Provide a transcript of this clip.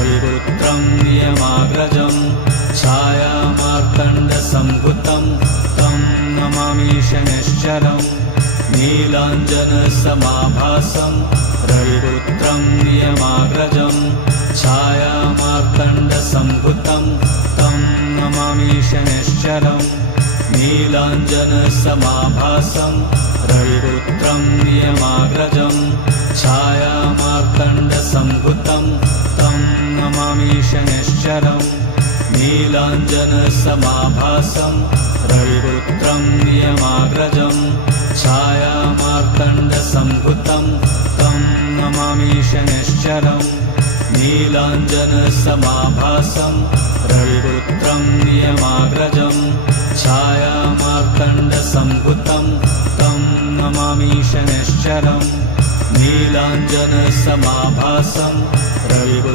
रविपुत्रं यमाग्रजं छायामार्तण्डसम्भुतं तं नमामि शनैश्चरम् नीलाञ्जनसमाभासं रविपुत्रं यमाग्रजं छायामार्तण्डसम्भुतं तं नमामि शनैश्चरम् नीलाञ्जनसमाभासं रविपुत्रं यमाग्रजं छायामार्तण्डसम्भुतं तं नमामि शनैश्चरम् नीलाञ्जनसमाभासं रविपुत्रं यमाग्रजं छायामार्तण्डसम्भुतं तं नमामि शनैश्चरम् नीलाञ्जनसमाभासं रविपुत्रं यमाग्रजं छायामार्तण्डसम्भुतं तं नमामि शनैश्चरम् नीलाञ्जनसमाभासं रविपुत्रं